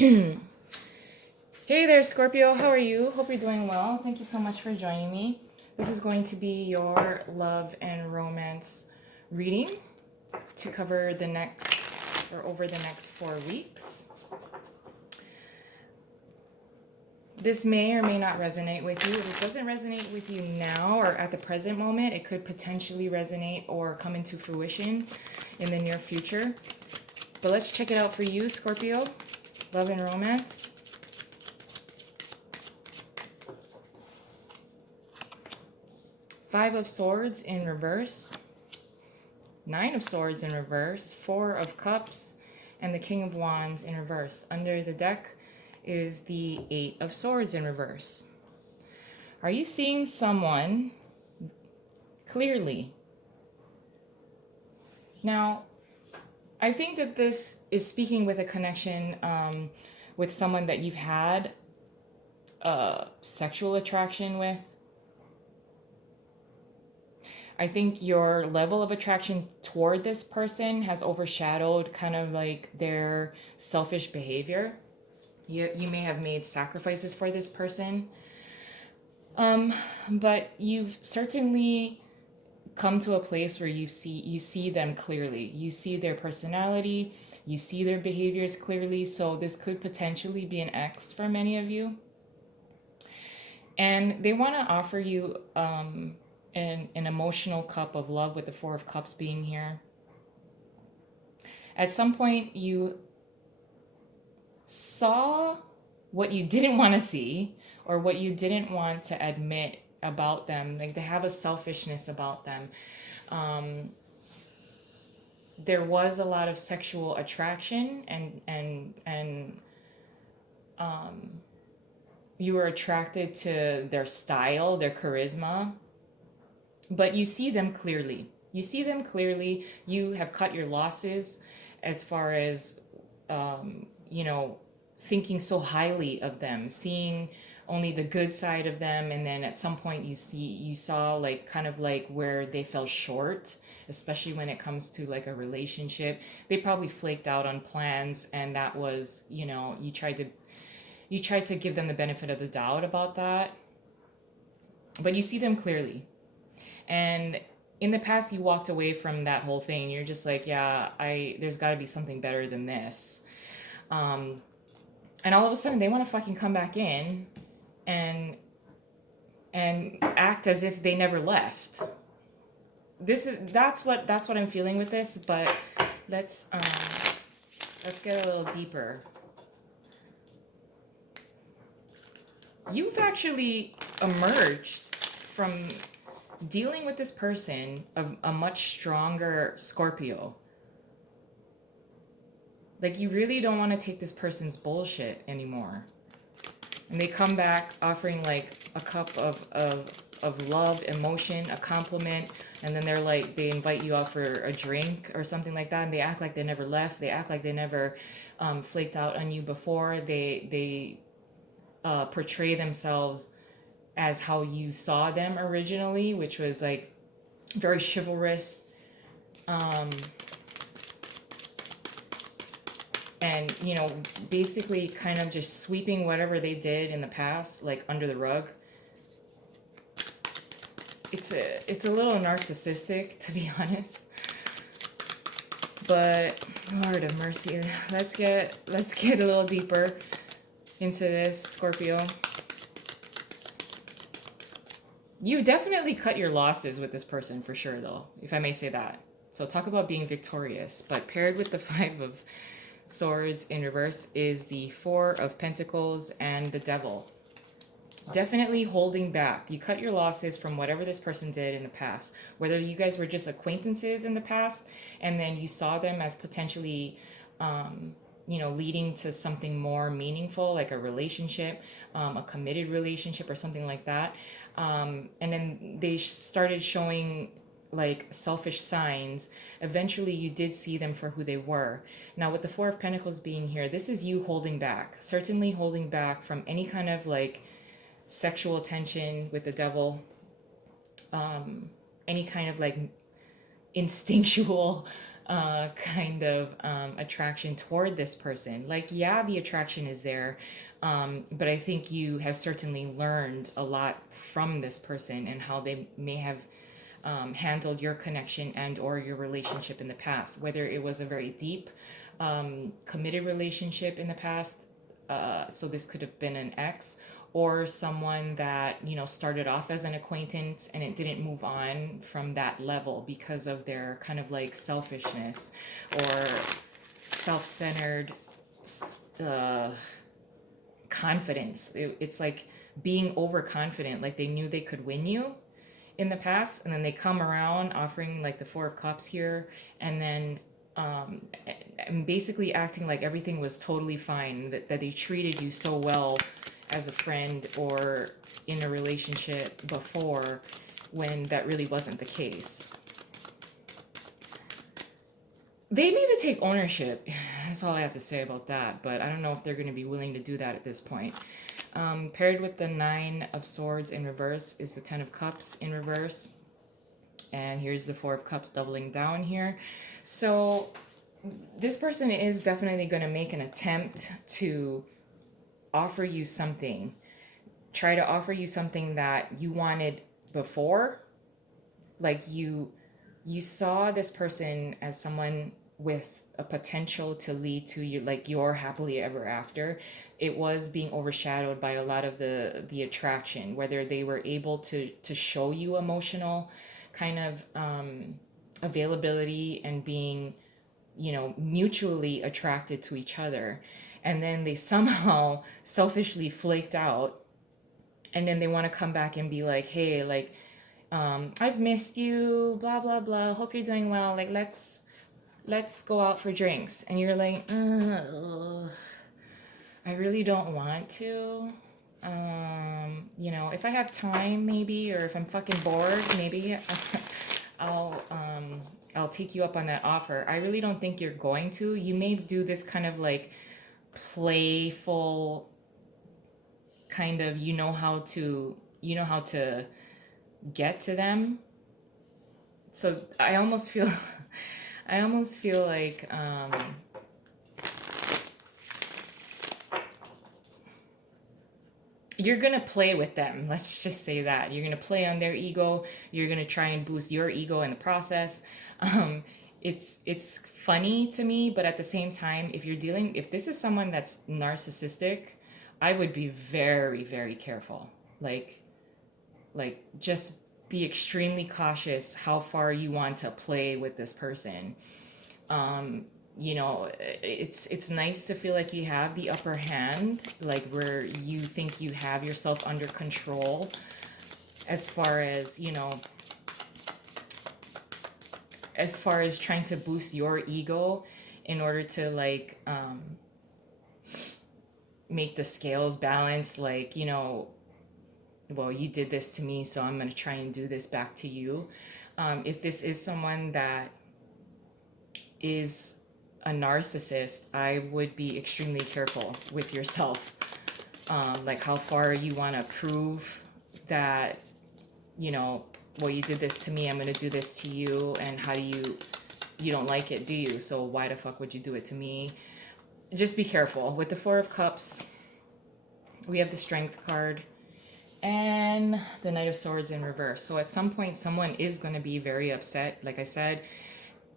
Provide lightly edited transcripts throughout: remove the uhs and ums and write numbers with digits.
Hey there, Scorpio. How are you? Hope you're doing well. Thank you so much for joining me. This is going to be your love and romance reading to cover the next or over the next 4 weeks. This may or may not resonate with you. If it doesn't resonate with you now or at the present moment, it could potentially resonate or come into fruition in the near future. But let's check it out for you, Scorpio. Love and romance. Five of Swords in reverse, Nine of Swords in reverse, Four of Cups, and the King of Wands in reverse. Under the deck is the Eight of Swords in reverse. Are you seeing someone clearly? Now, I think that this is speaking with a connection with someone that you've had sexual attraction with. I think your level of attraction toward this person has overshadowed kind of like their selfish behavior. You may have made sacrifices for this person, but you've certainly come to a place where you see them clearly. You see their personality, you see their behaviors clearly. So this could potentially be an ex for many of you, and they want to offer you an emotional cup of love, with the Four of Cups being here. At some point, you saw what you didn't want to see or what you didn't want to admit about them. Like, they have a selfishness about them. There was a lot of sexual attraction, and you were attracted to their style, their charisma, but you see them clearly. You see them clearly. You have cut your losses as far as, you know, thinking so highly of them, seeing only the good side of them. And then at some point you saw like kind of like where they fell short, especially when it comes to like a relationship. They probably flaked out on plans, and that was, you tried to give them the benefit of the doubt about that. But you see them clearly. And in the past, you walked away from that whole thing. You're just like, yeah, there's got to be something better than this. And all of a sudden, they want to fucking come back in and act as if they never left. That's what I'm feeling with this. But let's get a little deeper. You've actually emerged from dealing with this person, a much stronger Scorpio. Like, you really don't want to take this person's bullshit anymore. And they come back offering like a cup of love, emotion, a compliment, and then they invite you out for a drink or something like that, and they act like they never left. They act like they never flaked out on you before. They portray themselves as how you saw them originally, which was like very chivalrous, and basically kind of just sweeping whatever they did in the past like under the rug. It's a little narcissistic, to be honest. But Lord of mercy, let's get a little deeper into this, Scorpio. You definitely cut your losses with this person for sure, though, if I may say that. So talk about being victorious. But paired with the Five of Swords in reverse is the Four of Pentacles and the Devil. Definitely holding back. You cut your losses from whatever this person did in the past. Whether you guys were just acquaintances in the past, and then you saw them as potentially leading to something more meaningful, like a relationship, a committed relationship or something like that. And then they started showing like selfish signs. Eventually you did see them for who they were. Now with the Four of Pentacles being here, this is you holding back, certainly holding back from any kind of like sexual attention with the Devil, any kind of like instinctual kind of attraction toward this person. Like, yeah, the attraction is there, but I think you have certainly learned a lot from this person and how they may have handled your connection and or your relationship in the past, whether it was a very deep, committed relationship in the past. So this could have been an ex, or someone that started off as an acquaintance and it didn't move on from that level because of their kind of like selfishness or self-centered uh, confidence. It's like being overconfident, like they knew they could win you in the past, and then they come around offering like the Four of Cups here, and then and basically acting like everything was totally fine, that they treated you so well as a friend or in a relationship before, when that really wasn't the case. They need to take ownership. That's all I have to say about that, but I don't know if they're going to be willing to do that at this point. Paired with the Nine of Swords in reverse is the Ten of Cups in reverse. And here's the Four of Cups doubling down here. So this person is definitely going to make an attempt to offer you something. Try to offer you something that you wanted before. Like you saw this person as someone with a potential to lead to you, like your happily ever after. It was being overshadowed by a lot of the attraction, whether they were able to show you emotional kind of availability and being mutually attracted to each other, and then they somehow selfishly flaked out, and then they want to come back and be like, hey, like, I've missed you, blah blah blah, hope you're doing well, like let's go out for drinks. And you're like, ugh, I really don't want to. If I have time, maybe, or if I'm fucking bored, maybe I'll I'll take you up on that offer. I really don't think you're going to. You may do this kind of like playful kind of, how to get to them. So I almost feel like you're gonna play with them. Let's just say that you're gonna play on their ego. You're gonna try and boost your ego in the process. It's funny to me, but at the same time, if this is someone that's narcissistic, I would be very, very careful. Like just be extremely cautious how far you want to play with this person. It's nice to feel like you have the upper hand, like where you think you have yourself under control, as far as trying to boost your ego in order to like make the scales balance, like well, you did this to me, so I'm going to try and do this back to you. If this is someone that is a narcissist, I would be extremely careful with yourself. Like how far you want to prove that, well, you did this to me, I'm going to do this to you, and how do you don't like it, do you? So why the fuck would you do it to me? Just be careful. With the Four of Cups, we have the Strength card and the Knight of Swords in reverse. So at some point, someone is going to be very upset. Like I said,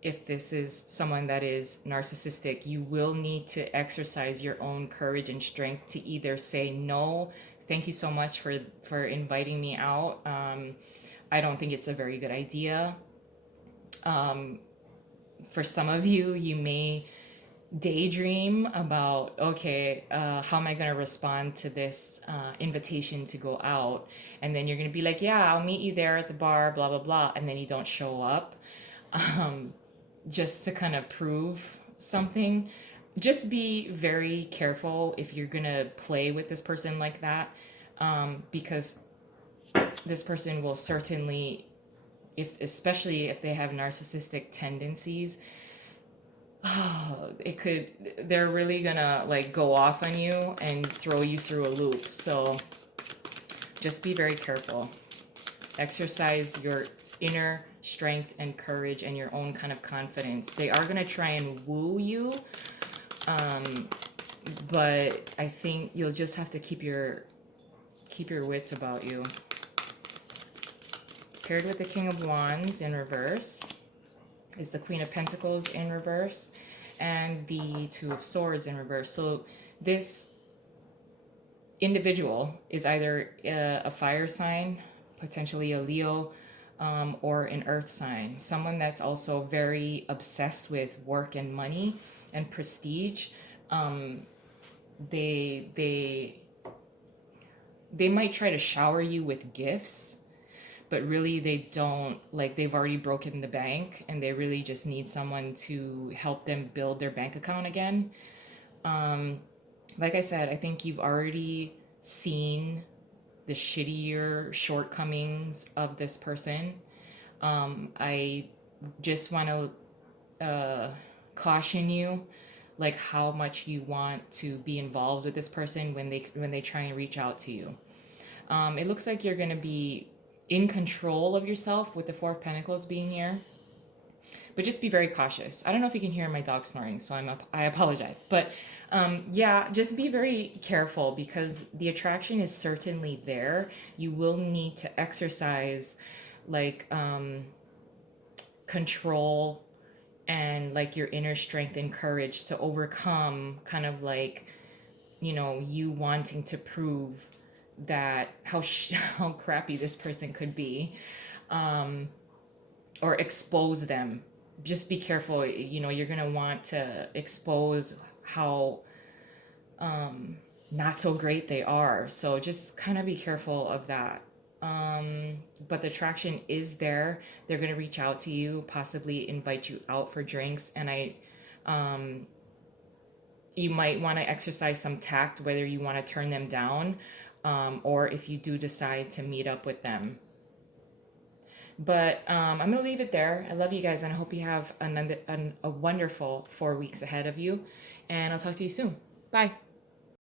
if this is someone that is narcissistic, you will need to exercise your own courage and strength to either say, no, thank you so much for inviting me out. I don't think it's a very good idea. For some of you, you may daydream about, okay, how am I going to respond to this invitation to go out? And then you're going to be like, yeah, I'll meet you there at the bar, blah, blah, blah. And then you don't show up, just to kind of prove something. Just be very careful if you're going to play with this person like that, because this person will certainly, especially if they have narcissistic tendencies, they're really gonna like go off on you and throw you through a loop. So just be very careful. Exercise your inner strength and courage and your own kind of confidence. They are going to try and woo you, but I think you'll just have to keep your wits about you. Paired with the King of Wands in reverse is the Queen of Pentacles in reverse and the Two of Swords in reverse. So this individual is either a fire sign, potentially a Leo, or an earth sign. Someone that's also very obsessed with work and money and prestige. They they might try to shower you with gifts, but really they don't. Like, they've already broken the bank and they really just need someone to help them build their bank account again. Like I said, I think you've already seen the shittier shortcomings of this person. I just want to caution you, like, how much you want to be involved with this person when they try and reach out to you. It looks like you're going to be in control of yourself with the Four of Pentacles being here, but just be very cautious. I don't know if you can hear my dog snoring, so I apologize. But yeah, just be very careful because the attraction is certainly there. You will need to exercise like control and like your inner strength and courage to overcome kind of like, you wanting to prove that how crappy this person could be, or expose them. Just be careful. You're gonna want to expose how not so great they are. So just kind of be careful of that. But the attraction is there. They're gonna reach out to you, possibly invite you out for drinks, and you might want to exercise some tact whether you want to turn them down, or if you do decide to meet up with them. But I'm going to leave it there. I love you guys, and I hope you have a wonderful 4 weeks ahead of you. And I'll talk to you soon. Bye.